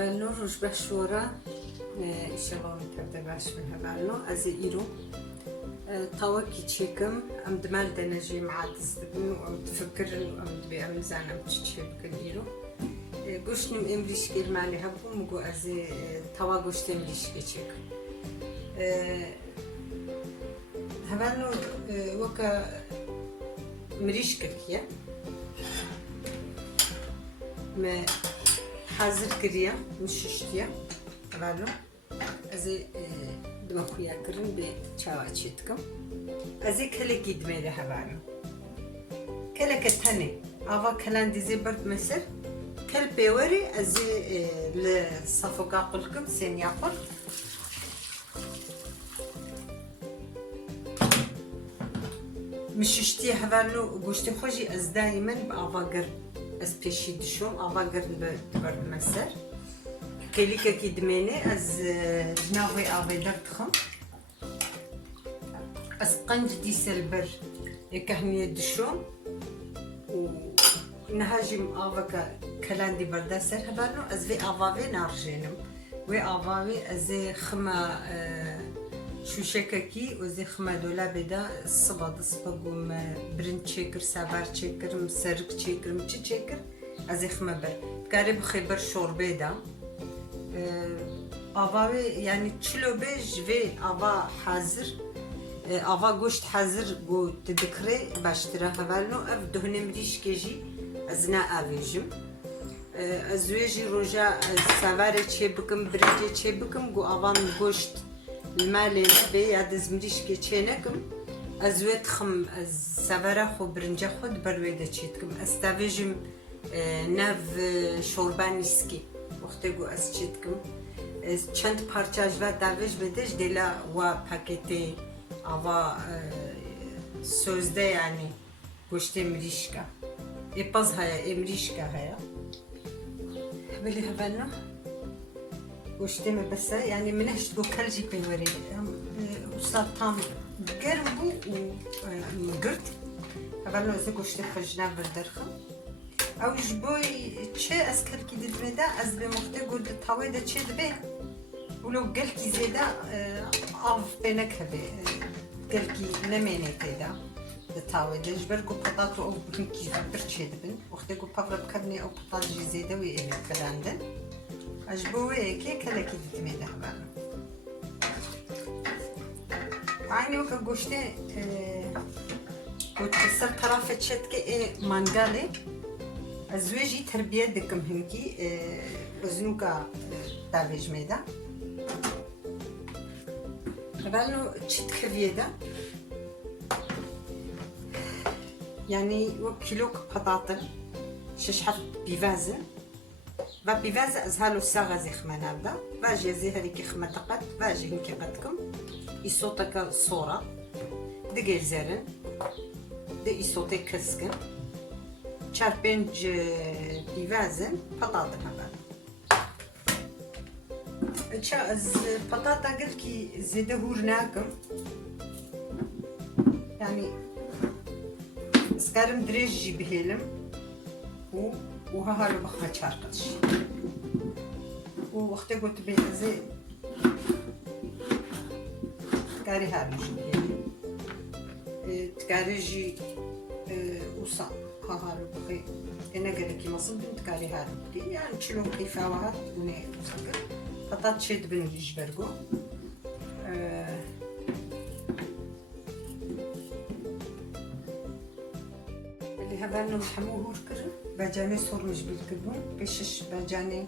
هبالنو روش بشورة إن شاء الله متبدأ باش من هبالنو أزي إيرو طاوكي تشيكم أم دمال دنجي معاد استبنو أم تفكرن أم دبي أم زان أم تشيكم إيرو قوش نم إمريش كير مالي هبو مقو أزي طاوا قوش تمريش كيشيكم هبالنو وكا مريش كركيا ما حاضر كريا مش شتيا هبالنو أزي دمخويا كرن بچاوا چيتكم أزي كله قدمي ده هبالنو كله كتاني أوا كلان ديزي برد مصر كل بيوري أزي لصفوقا قلكم سين ياقل مش شتي هبالنو قوشتي خوشي أز دايما بأفاقر أز بيشي دشوم أفاقر برد مصر كليكا كيدميني از جناوي آوي دردخم از قنج ديسل البر يكهني دشوم و نهاجم آوكا كلاندي بردا سر هبانو از في آواوي نارجينم وي آواوي از خما شوشككي وزي خما دولابي دا الصبا قوم برنج شيكر سابار شيكر مسرق شيكر مچي شيكر از خما بر بكاري بخيبر شوربه دا آواوی یعنی چلو بیش و آوا حاضر آوا گوشت حاضر گو تذکره باشتره هوالنو اف دهنم ریش کجی از نا آویجم از ویجی روزا سواره چه بکم برنجه چه بکم گو آوام گوشت المالی به یاد از مریش که چه نکم از ویت خم از سواره خو برنجه خود برویده چیت کم از تاویجم نو شوربانیسکی وقتی گو از چیت کم چند پارچاج و داویج بدش دلا و پاکتی آوا سوزده یعنی گوشت مریشکا اپاز هیا امریشکا هیا ولی هبالنا گوشت مبسه یعنی منهش بو کلجی پیوری استاد tam گرم بو و گرد هبالنا از گوشت خجنا بردرخم اوش بوی چه از کلکی ددمده از به مخته گود تاوی ده چه دبه ولو گلکی زیده آف بینک به گلکی نمینه تیده ده تاوی ده جبر گو پتاتو او بکنکی بر چه دبن وقتی گو پاور بکرنی او پتاجی زیده وی ایلی کلاندن اش بوی که کلکی ددمده هبالنا aynı o گوشته گوشت سر طرف چت که مانگاله از ویجی تربیت دکم هنگی وزنوکا داویج میده. هبالنو چیت خویه ده. یعنی و کیلوک پتاتن شش هفت بیوازن و بیواز از هالو ساغ زخمان هذا واجي زي هذيك خمتقت واجي هنكي قدكم يصوتك صورة دقيل زرن دي يصوتي كسكن چار پنج بیوازن پتاتن هبالنو چه از پتاتا گل کی زیده هور ناکم یعنی اسکارم دریج جی بهیلم و ها هالو بخما چارقش و وقتی گوت بی ازی تکاری هالوش بهیلم تکاری جی وصا ها هالو بخی انا قالك مصب بنت كاري هالو بخي يعني تشلو كيفا وهات وني وصقر بطاط شد بن الجبرقو اللي هبالنو محمو هور كرن باجاني صور مش بالكربون بيشش باجاني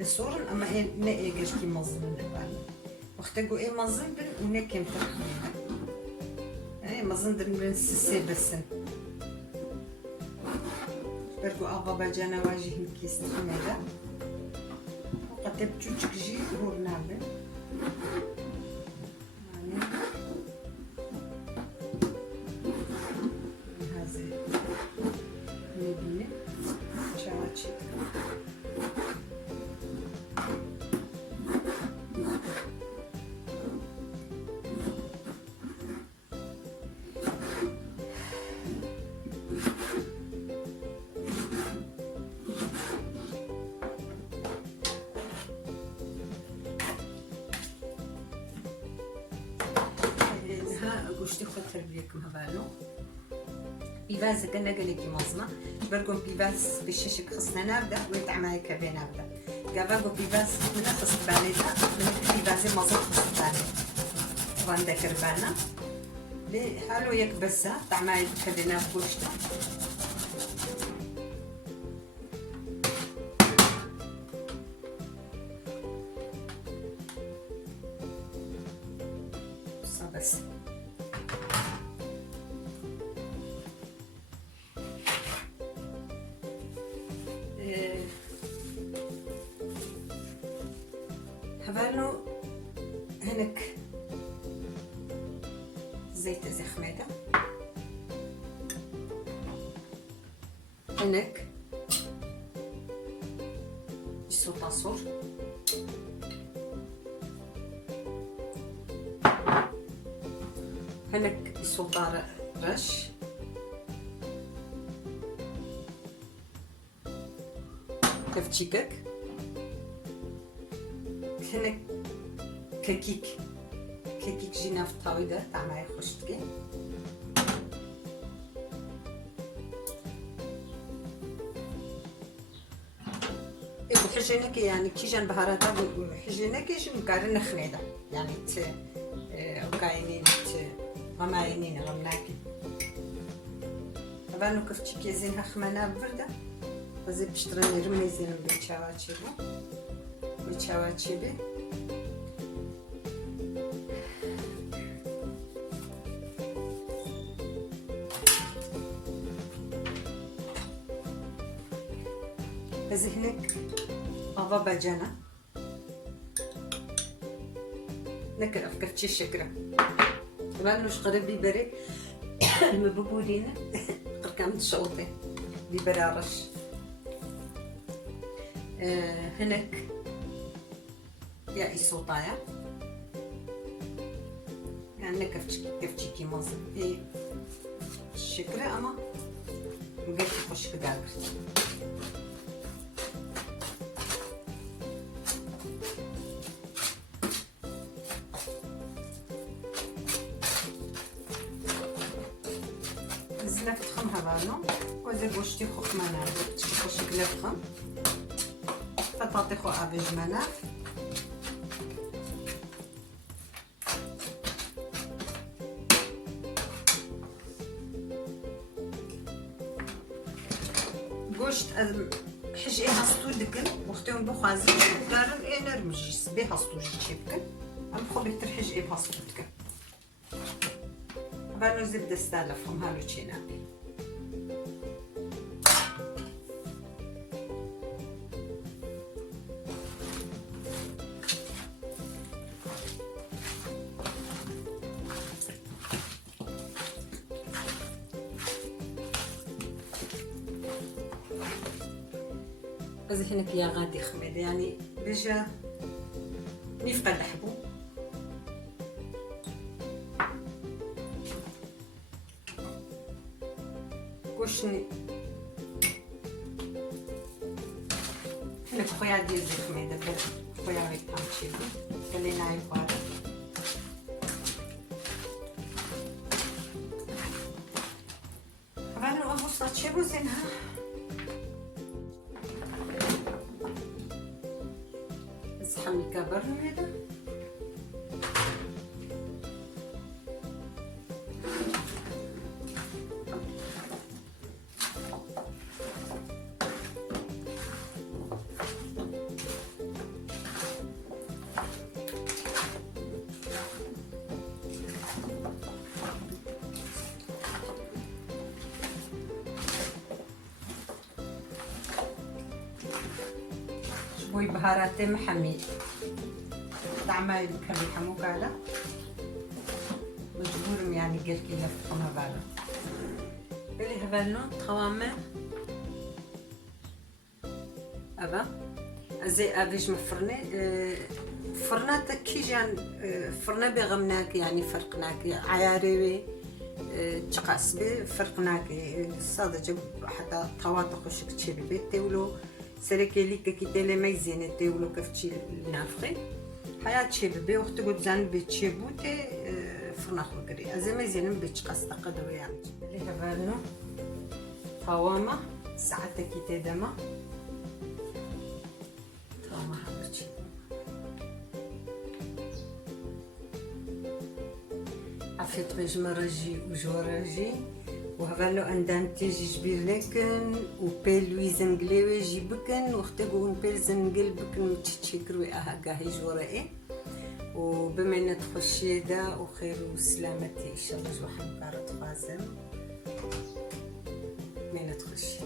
الصور اما ايه نقي قش كي مظلم هبالنو وقتقو ايه مظلم بن ونكيم تخمين ايه مظلم بن سسي بسن برقو آقا باجانا واجه هنكي استخميدا وقتب چوچك جي هور نابن هذا نبينه شاواتشي گوشتی خود تربیکم هفالو بیواز کنه گلی کی مزنا برگم بیواز بشش خصنا نبدا ويتعمل كبين نبدا قبل بیواز من خص باليدا من بیواز مزنا خص بالي وان ذكر بانا بحالو يكبسها تعمل كبينا بوشتا بس هبالو هنك زيت زي خميدة هنك السلطة صور هنك السلطة رش كفتشيكك هنك كيك جينا في الطاوله تاع معايا خشتكي حجينك يعني كي جان بهاراتها حجينك يجي مقارن خميده يعني وكاينين غماينين غمناكي طبعا كفتي كي زينها خمانه برده وزيد بشتري رمي زين بيتشاواتشي بي هناك أضا باجانا نكر أفكرتش الشكرة طبعا وش قريب بيبري المبقولين قركام الشوطي بيبري عرش هناك يا إيصوطايا يعني كفتشي كي مازن إيه الشكرة أما مقلت خوش كداغرت زلفت خم هبالو وزي بوشتي خو خمانا خوش كلف خم بطاطي خو افيج مانا گوشت حج ايه هستو دكن وقتهم بخازي دارن ايه نرمجيس بيه هستو جيبكن ام خو بيتر حج ايه هستو دكن هبالو زبدة استالفهم هالو تشيناكي بس هناك يا غادي خميد يعني بجا نفقى اللحبو وشني هناك خويا ديال زي خميدة خويا غير طامشي خلينا عيفوار غير الغوصة تشيبو زينها صحن الكبر هذا شوي بهارات محمي تعمل بكمي حمو قاعدة مجبور يعني قلت لي لفتهم هبالو اللي هبالو قوامه أبا زي أبيج مفرنة فرنات كي جان فرنا بغمناك يعني فرقناك عياري تقاس بفرقناك صادق حتى طواطق وشك تشيل بيت تولو سركي ليك كي تلي ميزين تولو كفتشي النافخي حياة تشيل بي وقت قد زان بتشيبوتي فرنا خقري أزمة زينم بيتشقص تقدر يعني اللي هبالنا طوامة ساعتك يتدمى طوامة حبتشي عفيت بجمرجي وجورجي وهبالو عندن تيجي جبير لكن وبيل لويزن قليوي جيبكن واختبو نبيل زنقل بكن تشيكروي أهاقا هي جورائي وبما ان تخشي دا وخير وسلامتي ان شاء الله جو حمقارة فازم من تخشي